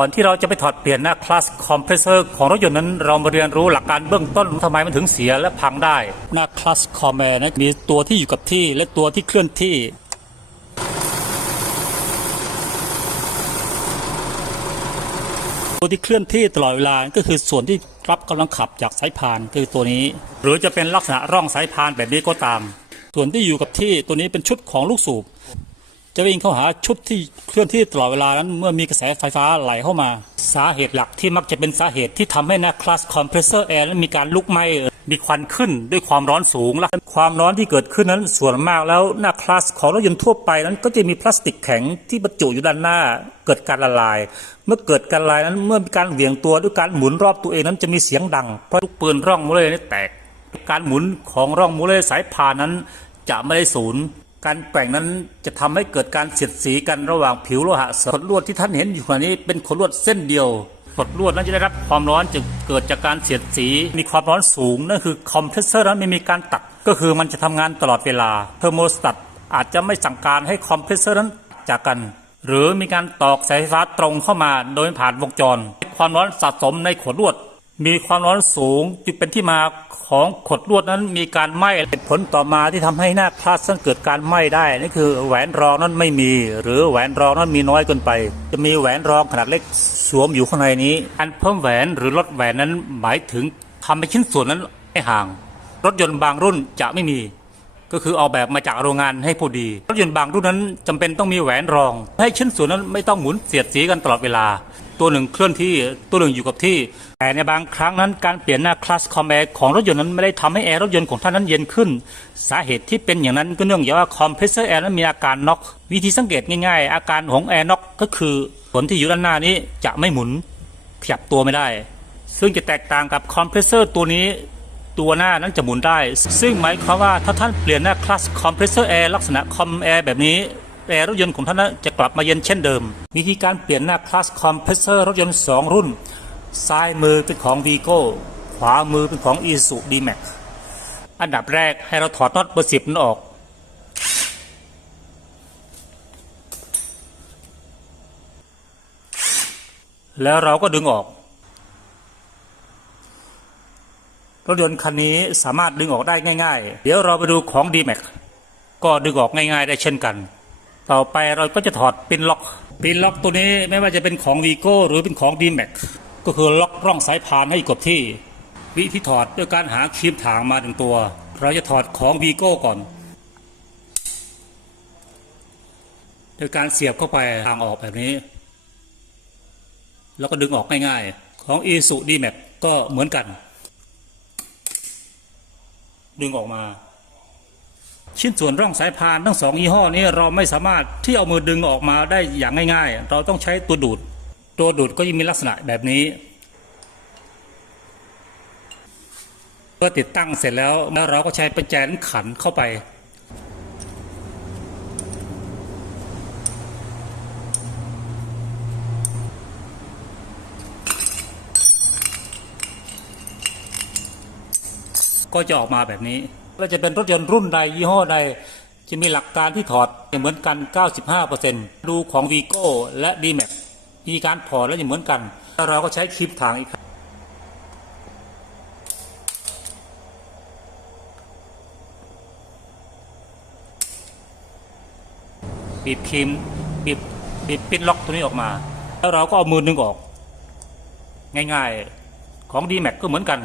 ก่อนที่เราจะไปถอดเปลี่ยนหน้าคลาสคอมเพรสเซอร์ของรถยนต์นั้น เรามาเรียนรู้หลักการเบื้องต้นทำไมมันถึงเสียและพังได้ หน้าคลาสคอมแอร์นะมีตัวที่อยู่กับที่และตัวที่เคลื่อนที่ตัวที่เคลื่อนที่ตลอดเวลา ก็คือส่วนที่รับกำลังขับจากสายพานคือตัวนี้ หรือจะเป็นลักษณะร่องสายพานแบบนี้ก็ตาม ส่วนที่อยู่กับที่ตัวนี้เป็นชุดของลูกสูบ จะวิ่งเข้าหาชุดที่เคลื่อนที่ตลอดเวลานั้น เมื่อมีกระแสไฟฟ้าไหลเข้ามา สาเหตุหลักที่มักจะเป็นสาเหตุที่ทำให้นาคลาสคอมเพรสเซอร์แอร์นั้นมีการลุกไหม้มีควันขึ้นด้วยความร้อนสูงและความร้อนที่เกิดขึ้นนั้นส่วนมากแล้วหน้าคลาสของรถยนต์ทั่วไปนั้น ก็จะมีพลาสติกแข็งที่บรรจุอยู่ด้านหน้า เกิดการละลาย เมื่อเกิดการละลายนั้นเมื่อมีการเหวี่ยงตัวด้วยการหมุนรอบตัวเองนั้นจะมีเสียงดังเพราะลูกปืนร่องมูเลนี่แตก การหมุนของร่องมูเลสายพานนั้นจะไม่ได้ศูนย์ การแกว่งนั้นจะทำให้เกิดการเสียดสีกันระหว่างผิวโลหะขดลวดที่ท่านเห็นอยู่ขณะนี้เป็นขดลวดเส้นเดียวขดลวดนั้นจะได้รับความร้อนจึงเกิดจากการเสียดสี มีความร้อนสูงนั่นคือคอมเพรสเซอร์นั้นไม่มีการตัด ก็คือมันจะทำงานตลอดเวลาเทอร์โมสตัตอาจจะไม่สั่งการให้คอมเพรสเซอร์นั้นจากกัน หรือมีการตอกสายไฟฟ้าตรงเข้ามาโดยผ่านวงจร ความร้อนสะสมในขดลวด มีความร้อนสูงจึงเป็นที่มาของขดลวดนั้นมีการไหม้ผลต่อมาที่ทำให้หน้าคลาสนั้นเกิดการไหม้ได้นั่นคือแหวนรองนั้นไม่มี หรือแหวนรองนั้นมีน้อยเกินไป จะมีแหวนรองขนาดเล็กสวมอยู่ข้างในนี้การเพิ่มแหวนหรือลดแหวนนั้นหมายถึงทำให้ชิ้นส่วนนั้นให้ห่าง รถยนต์บางรุ่นจะไม่มี ก็คือออกแบบมาจากโรงงานให้พอดี รถยนต์บางรุ่นนั้นจำเป็นต้องมีแหวนรอง ให้ชิ้นส่วนนั้นไม่ต้องหมุนเสียดสีกันตลอดเวลา ตัวหนึ่งเคลื่อนที่ตัวหนึ่งอยู่กับที่ แต่ในบางครั้งนั้นการเปลี่ยนหน้าคลาสคอมแอร์ของรถยนต์นั้นไม่ได้ทำให้แอร์รถยนต์ของท่านนั้นเย็นขึ้น สาเหตุที่เป็นอย่างนั้นก็เนื่องจากว่าคอมเพรสเซอร์แอร์นั้นมีอาการน็อกวิธีสังเกตง่ายๆ อาการของแอร์น็อกก็คือส่วนที่อยู่ด้านหน้านี้จะไม่หมุนขยับตัวไม่ได้ ซึ่งจะแตกต่างกับคอมเพรสเซอร์ตัวนี้ตัวหน้านั้นจะหมุนได้ ซึ่งหมายความว่าถ้าท่านเปลี่ยนหน้าคลาสคอมเพรสเซอร์แอร์ลักษณะคอมแอร์แบบนี้ แอร์รถยนต์ของท่านนั้นจะกลับมาเย็นเช่นเดิม วิธีการเปลี่ยนหน้าคลาสคอมเพรสเซอร์รถยนต์ 2 รุ่น ซ้ายมือเป็นของ v ีโก้ขวามือเป็นของ i s u d m a x อันดับแรกให้เราถอดน็อตเบอร์สิบนั้นออก แล้วเราก็ดึงออก รถยนต์คันนี้สามารถดึงออกได้ง่าย ๆ เดี๋ยวเราไปดูของ d m a x ก็ดึงออกง่าย ๆ ได้เช่นกัน ต่อไปเราก็จะถอดปินล็อกปินล็อกตัวนี้ไม่ว่าจะเป็นของ v ีโก้หรือเป็นของ d m a x ก็คือล็อกร่องสายพานให้กดที่ วิธีถอดด้วยการหาครีมถางมาหนึ่งตัว เราจะถอดของ v ีโก้ก่อนโดยการเสียบเข้าไปทางออกแบบนี้ แล้วก็ดึงออกง่ายๆ ของ i s u d m a x ก็เหมือนกัน ดึงออกมา ชิ้นส่วนร่องสายพานทั้งสองยี่ห้อนี้เราไม่สามารถที่เอามือดึงออกมาได้อย่างง่าย ๆ เราต้องใช้ตัวดูด ตัวดูดก็จะมีลักษณะแบบนี้เมื่อติดตั้งเสร็จแล้วแล้วเราก็ใช้ประแจนขันเข้าไป ก็จะออกมาแบบนี้ ว่าจะเป็นรถยนต์รุ่นใดยี่ห้อใด จะมีหลักการที่ถอดเหมือนกัน 95%ดูของ v ีโก้และ d m a x มีการถอดแล้วจะเหมือนกันแล้วเราก็ใช้คลิปถางอีกครับบีบครีมบีบบีบปิ้นล็อกตัวนี้ออกมา แล้วเราก็เอามือนึงออก ง่ายๆ ของ d m a x ก็เหมือนกัน